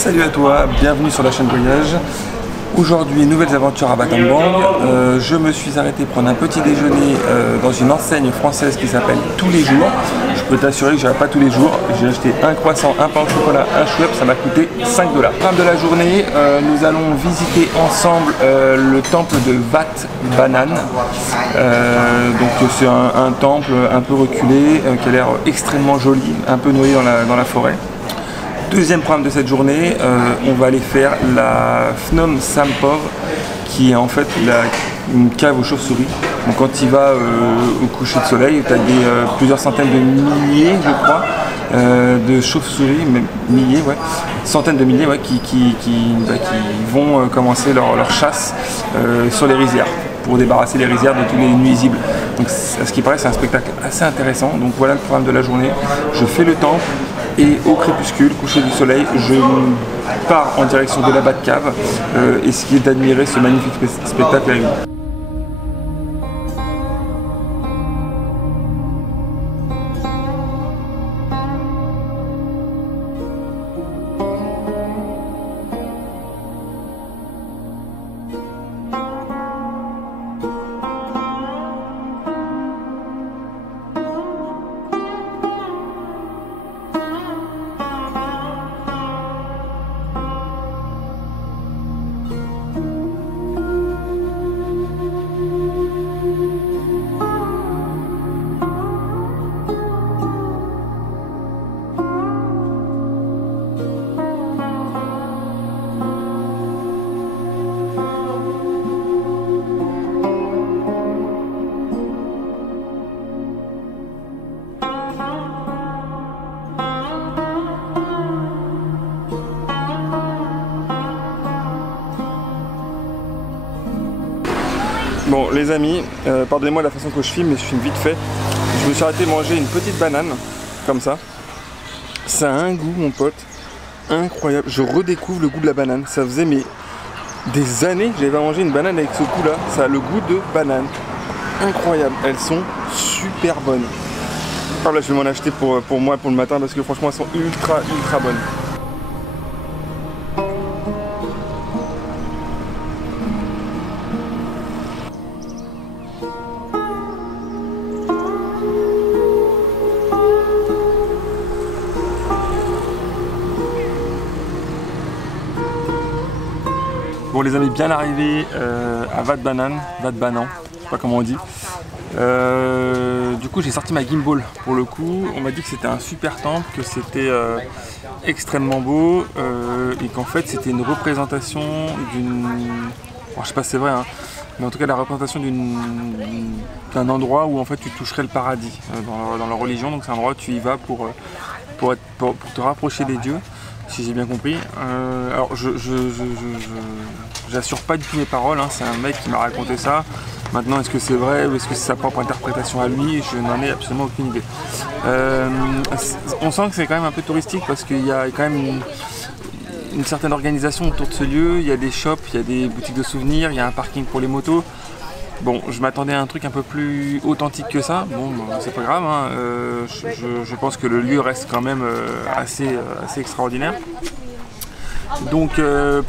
Salut à toi, bienvenue sur la chaîne Voyage. Aujourd'hui, nouvelles aventures à Battambang. Je me suis arrêté prendre un petit déjeuner dans une enseigne française qui s'appelle Tous les jours. Je peux t'assurer que je n'irai pas tous les jours. J'ai acheté un croissant, un pain au chocolat, un chouette, ça m'a coûté 5 $. Programme de la journée, nous allons visiter ensemble le temple de Wat Banan. Donc c'est un temple un peu reculé qui a l'air extrêmement joli, un peu noyé dans la forêt. Deuxième programme de cette journée, on va aller faire la Phnom Sampor, qui est en fait une cave aux chauves-souris. Donc quand tu vas au coucher de soleil, tu as plusieurs centaines de milliers, je crois, de chauves-souris, même milliers, ouais, centaines de milliers, ouais, qui vont commencer leur chasse sur les rizières, pour débarrasser les rizières de tous les nuisibles. Donc à ce qui paraît, c'est un spectacle assez intéressant. Donc voilà le programme de la journée. Je fais le temple. Et au crépuscule, coucher du soleil, je pars en direction de la Batcave, essayer d'admirer ce magnifique spectacle à lui. Bon les amis, pardonnez-moi la façon que je filme, mais je filme vite fait. Je me suis arrêté manger une petite banane, comme ça. Ça a un goût mon pote, incroyable. Je redécouvre le goût de la banane. Ça faisait des années que j'avais pas mangé une banane avec ce goût là. Ça a le goût de banane. Incroyable, elles sont super bonnes. Alors là je vais m'en acheter pour moi pour le matin parce que franchement elles sont ultra bonnes. Bon les amis, bien arrivé à Wat Banan, je sais pas comment on dit. Du coup j'ai sorti ma gimbal pour le coup. On m'a dit que c'était un super temple, que c'était extrêmement beau et qu'en fait c'était une représentation d'une... Bon, je sais pas si c'est vrai, hein, mais en tout cas la représentation d'un endroit où en fait tu toucherais le paradis dans la religion. Donc c'est un endroit où tu y vas pour te rapprocher des dieux. Si j'ai bien compris. Alors j'assure pas du tout mes paroles, hein. C'est un mec qui m'a raconté ça. Maintenant est-ce que c'est vrai ou est-ce que c'est sa propre interprétation à lui? Je n'en ai absolument aucune idée. On sent que c'est quand même un peu touristique parce qu'il y a quand même une certaine organisation autour de ce lieu. Il y a des shops, il y a des boutiques de souvenirs, il y a un parking pour les motos. Bon, je m'attendais à un truc un peu plus authentique que ça. Bon, c'est pas grave, hein. Je pense que le lieu reste quand même assez extraordinaire. Donc,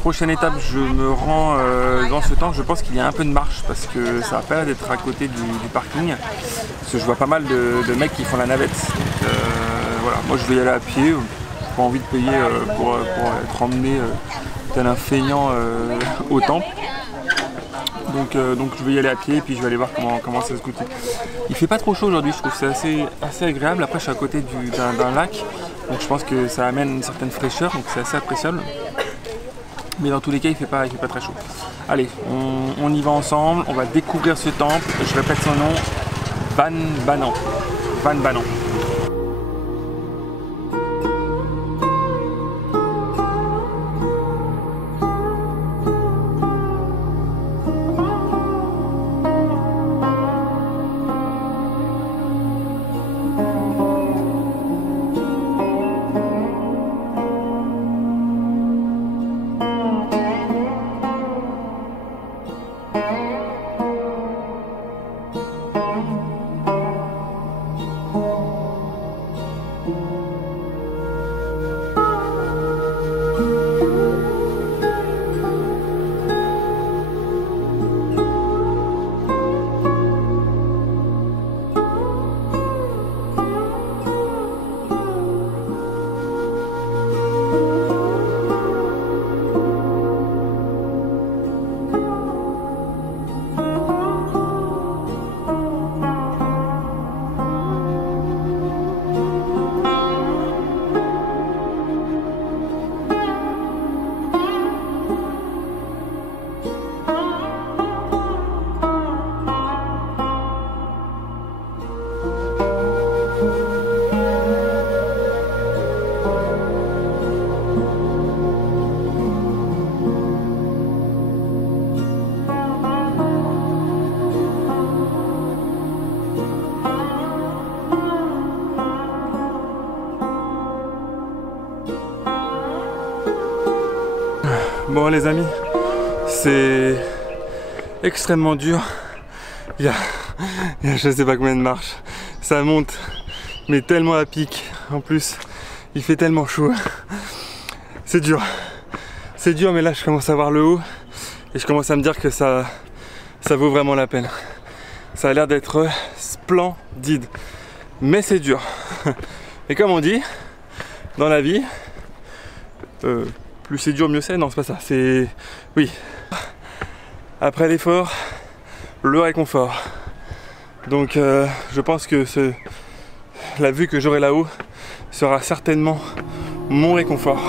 prochaine étape, je me rends dans ce temps. Je pense qu'il y a un peu de marche parce que ça a pas l'air d'être à côté du parking. Parce que je vois pas mal de mecs qui font la navette. Donc, voilà, moi je vais y aller à pied. Pas envie de payer pour être emmené tel un feignant au temple. Donc je vais y aller à pied et puis je vais aller voir comment ça se goûte. Il fait pas trop chaud aujourd'hui, je trouve que c'est assez agréable. Après je suis à côté d'un lac, donc je pense que ça amène une certaine fraîcheur, donc c'est assez appréciable. Mais dans tous les cas il fait pas très chaud. Allez, on y va ensemble, on va découvrir ce temple. Je répète son nom, Wat Banan. Wat Banan. Bon les amis, c'est extrêmement dur. Il y a je sais pas combien de marches. Ça monte, mais tellement à pic. En plus, il fait tellement chaud. C'est dur. C'est dur, mais là je commence à voir le haut. Et je commence à me dire que ça vaut vraiment la peine. Ça a l'air d'être splendide. Mais c'est dur. Et comme on dit, dans la vie, plus c'est dur, mieux c'est. Non, c'est pas ça. C'est... Oui. Après l'effort, le réconfort. Donc je pense que la vue que j'aurai là-haut sera certainement mon réconfort.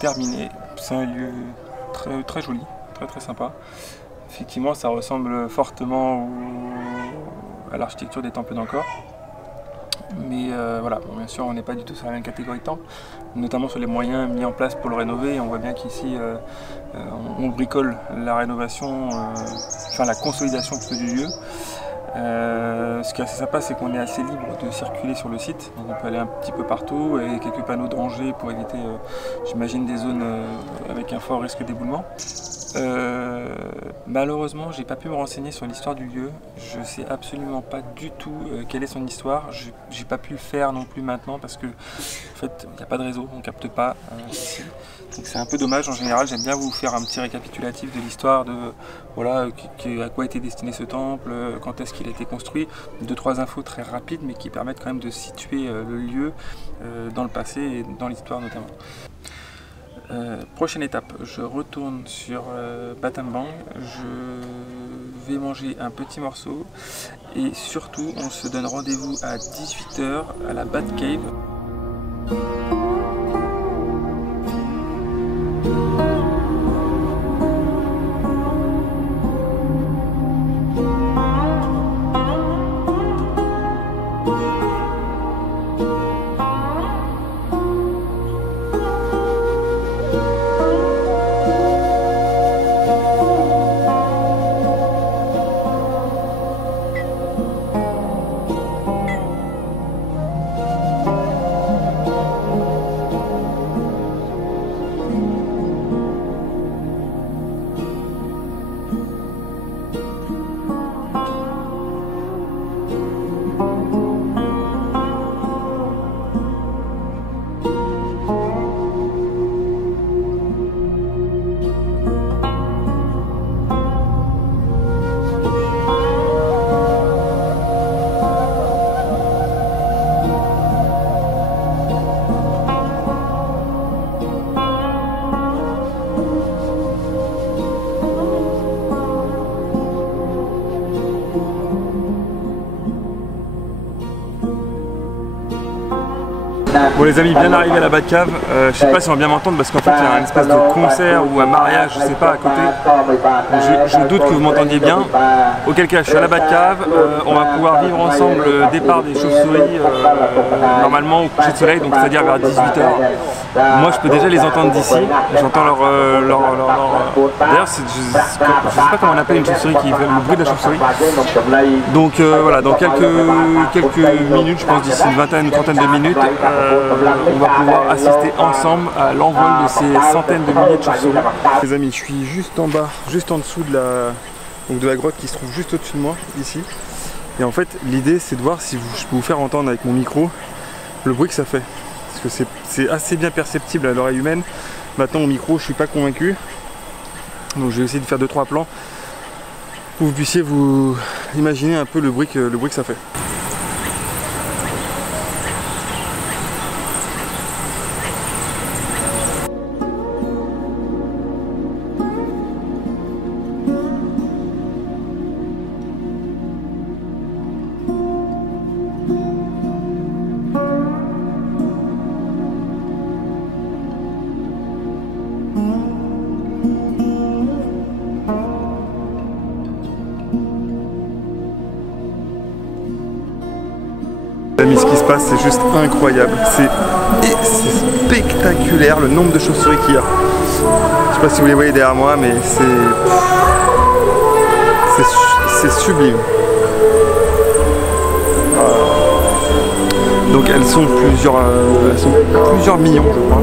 Terminé. C'est un lieu très joli, très sympa. Effectivement, ça ressemble fortement à l'architecture des temples d'Angkor. Mais voilà, bon, bien sûr, on n'est pas du tout sur la même catégorie de temple, notamment sur les moyens mis en place pour le rénover. On voit bien qu'ici, on bricole la rénovation, enfin la consolidation plutôt du lieu. Ce qui est assez sympa, c'est qu'on est assez libre de circuler sur le site, donc on peut aller un petit peu partout et quelques panneaux de rangée pour éviter, j'imagine, des zones avec un fort risque d'éboulement. Malheureusement, j'ai pas pu me renseigner sur l'histoire du lieu. Je sais absolument pas du tout quelle est son histoire. J'ai pas pu le faire non plus maintenant parce que en fait, il n'y a pas de réseau, on capte pas ici. Donc c'est un peu dommage. En général, j'aime bien vous faire un petit récapitulatif de l'histoire, de voilà, à quoi était destiné ce temple, quand est-ce qu'il a été construit. 2-3 infos très rapides, mais qui permettent quand même de situer le lieu dans le passé et dans l'histoire notamment. Prochaine étape, je retourne sur Battambang, je vais manger un petit morceau et surtout on se donne rendez-vous à 18 h à la Bat Cave. Bon les amis, bien arrivé à la Batcave, je sais pas si on va bien m'entendre parce qu'en fait il y a un espèce de concert ou un mariage, je sais pas, à côté. Je doute que vous m'entendiez bien. Auquel cas je suis à la Batcave, on va pouvoir vivre ensemble le départ des chauves-souris normalement au coucher de soleil, donc c'est-à-dire vers 18 h. Moi je peux déjà les entendre d'ici, j'entends leur... D'ailleurs je sais pas comment on appelle une chauve-souris qui fait le bruit de la chauve-souris. Donc voilà, dans quelques minutes, je pense d'ici une vingtaine ou trentaine de minutes, on va pouvoir assister ensemble à l'envol de ces centaines de milliers de chauves-souris. Les amis, je suis juste en bas, juste en dessous de la grotte qui se trouve juste au-dessus de moi, ici. Et en fait, l'idée c'est de voir si je peux vous faire entendre avec mon micro le bruit que ça fait. Parce que c'est assez bien perceptible à l'oreille humaine. Maintenant au micro, je suis pas convaincu. Donc je vais essayer de faire 2-3 plans pour que vous puissiez vous imaginer un peu le bruit que ça fait. Ce qui se passe, c'est juste incroyable, c'est spectaculaire le nombre de chauves-souris qu'il y a. Je sais pas si vous les voyez derrière moi, mais c'est sublime. Donc elles sont plusieurs millions, je crois.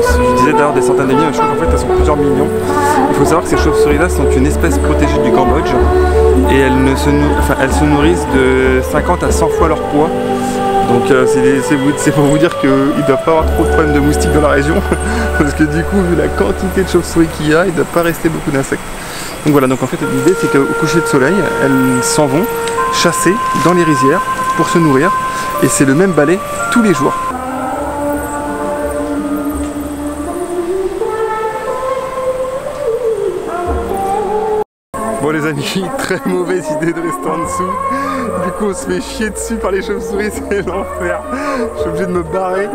Je disais d'ailleurs des centaines de millions, mais je crois qu'en fait elles sont plusieurs millions. Il faut savoir que ces chauves-souris-là sont une espèce protégée du Cambodge et elles se nourrissent de 50 à 100 fois leur poids. Donc c'est pour vous dire qu'ils ne doivent pas avoir trop de problèmes de moustiques dans la région parce que du coup, vu la quantité de chauves-souris qu'il y a, il ne doit pas rester beaucoup d'insectes. Donc voilà, donc en fait l'idée c'est qu'au coucher de soleil, elles s'en vont chasser dans les rizières pour se nourrir et c'est le même balai tous les jours. Bon les amis, très mauvaise idée de rester en dessous. Du coup on se fait chier dessus par les chauves-souris, c'est l'enfer. Je suis obligé de me barrer.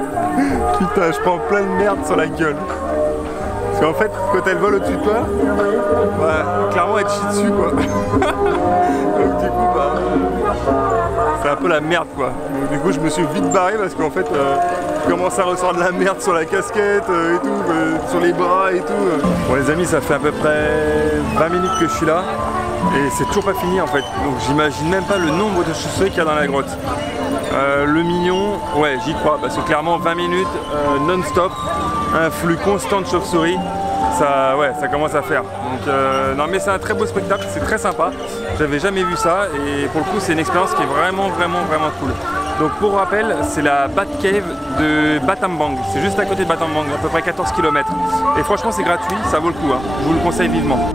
Putain, je prends plein de merde sur la gueule. Parce qu'en fait, quand elles volent au-dessus de toi, bah, clairement elles te chient dessus quoi. Donc du coup, bah, c'est un peu la merde quoi. Donc, du coup je me suis vite barré parce qu'en fait je commence à ressortir de la merde sur la casquette et tout, sur les bras et tout. Bon les amis, ça fait à peu près 20 minutes que je suis là et c'est toujours pas fini en fait. Donc j'imagine même pas le nombre de chauves-souris qu'il y a dans la grotte. Le million, ouais j'y crois parce que clairement 20 minutes non-stop, un flux constant de chauves-souris. Ça commence à faire. Donc non mais c'est un très beau spectacle, c'est très sympa. J'avais jamais vu ça et pour le coup c'est une expérience qui est vraiment cool. Donc pour rappel, c'est la Bat Cave de Battambang. C'est juste à côté de Battambang, à peu près 14 km. Et franchement c'est gratuit, ça vaut le coup, hein. Je vous le conseille vivement.